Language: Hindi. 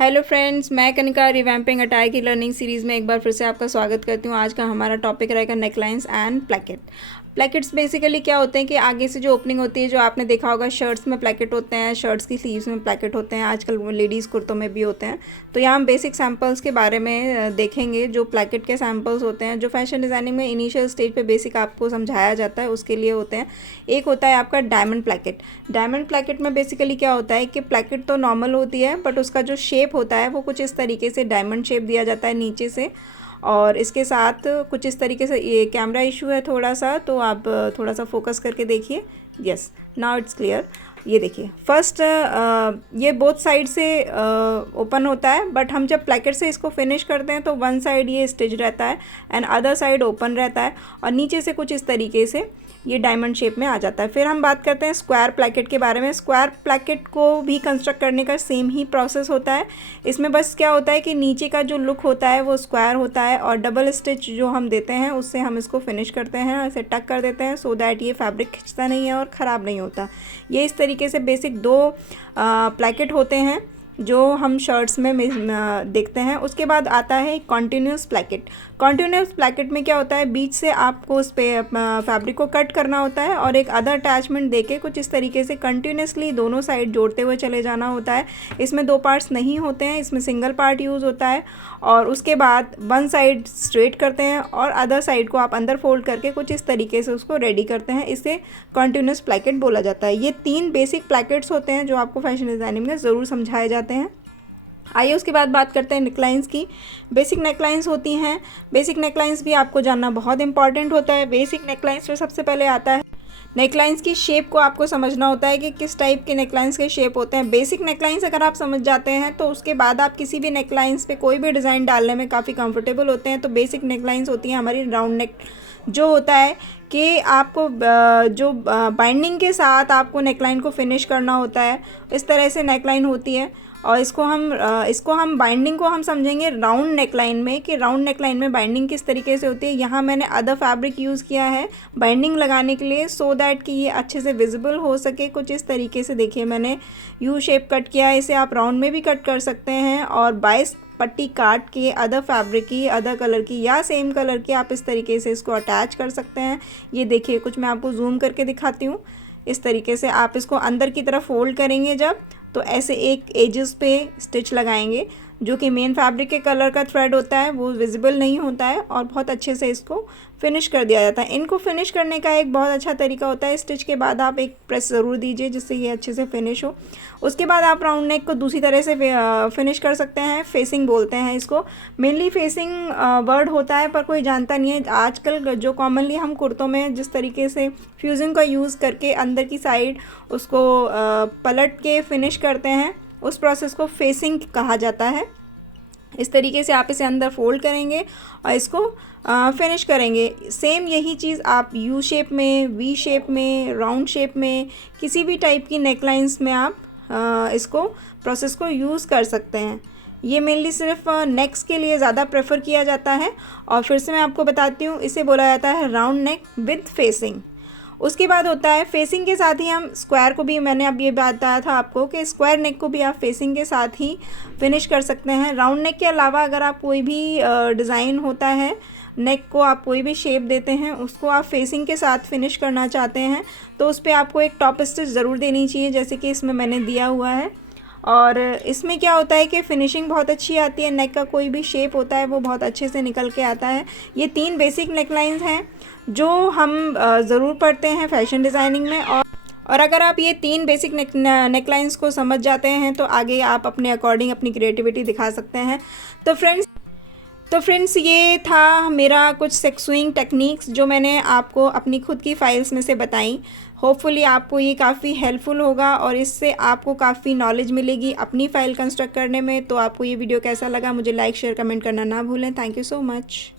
हेलो फ्रेंड्स, मैं कनिका रिवैम्पिंग अटायर की लर्निंग सीरीज़ में एक बार फिर से आपका स्वागत करती हूँ। आज का हमारा टॉपिक रहेगा नेकलाइंस एंड प्लैकेट। प्लैकेट्स बेसिकली क्या होते हैं कि आगे से जो ओपनिंग होती है, जो आपने देखा होगा शर्ट्स में प्लैकेट होते हैं, शर्ट्स की स्लीव्स में प्लैकेट होते हैं, आजकल लेडीज़ कुर्तों में भी होते हैं। तो यहाँ हम बेसिक सैम्पल्स के बारे में देखेंगे, जो प्लैकेट के सैम्पल्स होते हैं, जो फैशन डिज़ाइनिंग में इनिशियल स्टेज पे बेसिक आपको समझाया जाता है, उसके लिए होते हैं। एक होता है आपका डायमंड प्लैकेट। डायमंड प्लैकेट में बेसिकली क्या होता है कि प्लैकेट तो नॉर्मल होती है, बट उसका जो शेप होता है वो कुछ इस तरीके से डायमंड शेप दिया जाता है नीचे से, और इसके साथ कुछ इस तरीके से। ये कैमरा इशू है थोड़ा सा, तो आप थोड़ा सा फोकस करके देखिए। Yes, now it's clear. ये देखिए, फर्स्ट ये बोथ साइड से ओपन होता है, बट हम जब प्लैकेट से इसको फिनिश करते हैं तो वन साइड ये स्टिच रहता है एंड अदर साइड ओपन रहता है, और नीचे से कुछ इस तरीके से ये डायमंड शेप में आ जाता है। फिर हम बात करते हैं स्क्वायर प्लैकेट के बारे में। स्क्वायर प्लैकेट को भी कंस्ट्रक्ट करने का सेम ही प्रोसेस होता है। इसमें बस क्या होता है कि नीचे का जो लुक होता है वो स्क्वायर होता है, और डबल स्टिच जो हम देते हैं उससे हम इसको फिनिश करते हैं, इसे टक कर देते हैं सो दैट ये फैब्रिक खिंचता नहीं है और ख़राब नहीं होता। ये इस तरीके से बेसिक दो प्लैकेट होते हैं जो हम शर्ट्स में देखते हैं। उसके बाद आता है कॉन्टीन्यूस प्लैकेट। कॉन्टीन्यूस प्लैकेट में क्या होता है, बीच से आपको उस पे फैब्रिक को कट करना होता है और एक अदर अटैचमेंट देके कुछ इस तरीके से कंटिन्यूसली दोनों साइड जोड़ते हुए चले जाना होता है। इसमें दो पार्ट्स नहीं होते हैं, इसमें सिंगल पार्ट यूज़ होता है। और उसके बाद वन साइड स्ट्रेट करते हैं और अदर साइड को आप अंदर फोल्ड करके कुछ इस तरीके से उसको रेडी करते हैं। इसे कॉन्टीन्यूस प्लैकेट बोला जाता है। ये तीन बेसिक प्लैकेट्स होते हैं जो आपको फैशन डिज़ाइनिंग में ज़रूर समझाए जाते हैं। आइए उसके बाद बात करते हैं नेकलाइंस की। बेसिक नेकलाइंस होती हैं। बेसिक नेकलाइंस भी आपको जानना बहुत इंपॉर्टेंट होता है। बेसिक नेकलाइंस में सबसे पहले आता है नेकलाइंस की शेप को आपको समझना होता है कि किस टाइप के नेकलाइंस के शेप होते हैं। बेसिक नेकलाइंस अगर आप समझ जाते हैं तो उसके बाद आप किसी भी नेकलाइंस पे कोई भी डिज़ाइन डालने में काफ़ी कंफर्टेबल होते हैं। तो बेसिक नेकलाइंस होती हैं हमारी राउंड नेक। जो होता है कि आपको जो बाइंडिंग के साथ आपको नेकलाइन को फिनिश करना होता है, इस तरह से नेकलाइन होती है। और इसको हम बाइंडिंग को हम समझेंगे राउंड नेकलाइन में, कि राउंड नेकलाइन में बाइंडिंग किस तरीके से होती है। यहाँ मैंने अदर फैब्रिक यूज़ किया है बाइंडिंग लगाने के लिए, सो दैट कि ये अच्छे से विजिबल हो सके। कुछ इस तरीके से देखिए, मैंने यू शेप कट किया है। इसे आप राउंड में भी कट कर सकते हैं, और 22 पट्टी काट के अदर फैब्रिक की, अदर कलर की या सेम कलर की आप इस तरीके से इसको अटैच कर सकते हैं। ये देखिए, कुछ मैं आपको जूम करके दिखाती हूँ। इस तरीके से आप इसको अंदर की तरफ फोल्ड करेंगे जब, तो ऐसे एक एजेस पे स्टिच लगाएंगे, जो कि मेन फैब्रिक के कलर का थ्रेड होता है, वो विजिबल नहीं होता है, और बहुत अच्छे से इसको फिनिश कर दिया जाता है। इनको फिनिश करने का एक बहुत अच्छा तरीका होता है, स्टिच के बाद आप एक प्रेस ज़रूर दीजिए जिससे ये अच्छे से फिनिश हो। उसके बाद आप राउंड नेक को दूसरी तरह से फिनिश कर सकते हैं। फेसिंग बोलते हैं इसको। मेनली फेसिंग वर्ड होता है पर कोई जानता नहीं है। आजकल जो कॉमनली हम कुर्तों में जिस तरीके से फ्यूजिंग का यूज़ करके अंदर की साइड उसको पलट के फिनिश करते हैं, उस प्रोसेस को फेसिंग कहा जाता है। इस तरीके से आप इसे अंदर फोल्ड करेंगे और इसको फिनिश करेंगे। सेम यही चीज़ आप यू शेप में, वी शेप में, राउंड शेप में, किसी भी टाइप की नेकलाइंस में आप इसको प्रोसेस को यूज़ कर सकते हैं। ये मेनली सिर्फ नेक्स के लिए ज़्यादा प्रेफर किया जाता है। और फिर से मैं आपको बताती हूँ, इसे बोला जाता है राउंड नेक विद फेसिंग। उसके बाद होता है फेसिंग के साथ ही हम स्क्वायर को भी, मैंने अब ये बताया था आपको कि स्क्वायर नेक को भी आप फेसिंग के साथ ही फिनिश कर सकते हैं। राउंड नेक के अलावा अगर आप कोई भी डिज़ाइन होता है, नेक को आप कोई भी शेप देते हैं, उसको आप फेसिंग के साथ फिनिश करना चाहते हैं, तो उस पर आपको एक टॉप स्टिच ज़रूर देनी चाहिए, जैसे कि इसमें मैंने दिया हुआ है। और इसमें क्या होता है कि फिनिशिंग बहुत अच्छी आती है। नेक का कोई भी शेप होता है वो बहुत अच्छे से निकल के आता है। ये तीन बेसिक नेकलाइंस हैं जो हम ज़रूर पढ़ते हैं फैशन डिज़ाइनिंग में। और अगर आप ये तीन बेसिक नेकलाइंस को समझ जाते हैं तो आगे आप अपने अकॉर्डिंग अपनी क्रिएटिविटी दिखा सकते हैं। तो फ्रेंड्स ये था मेरा कुछ सेक्सुइंग टेक्निक्स जो मैंने आपको अपनी खुद की फाइल्स में से बताई। होपफुली आपको ये काफ़ी हेल्पफुल होगा और इससे आपको काफ़ी नॉलेज मिलेगी अपनी फ़ाइल कंस्ट्रक्ट करने में। तो आपको ये वीडियो कैसा लगा, मुझे लाइक शेयर कमेंट करना ना भूलें। Thank you so much.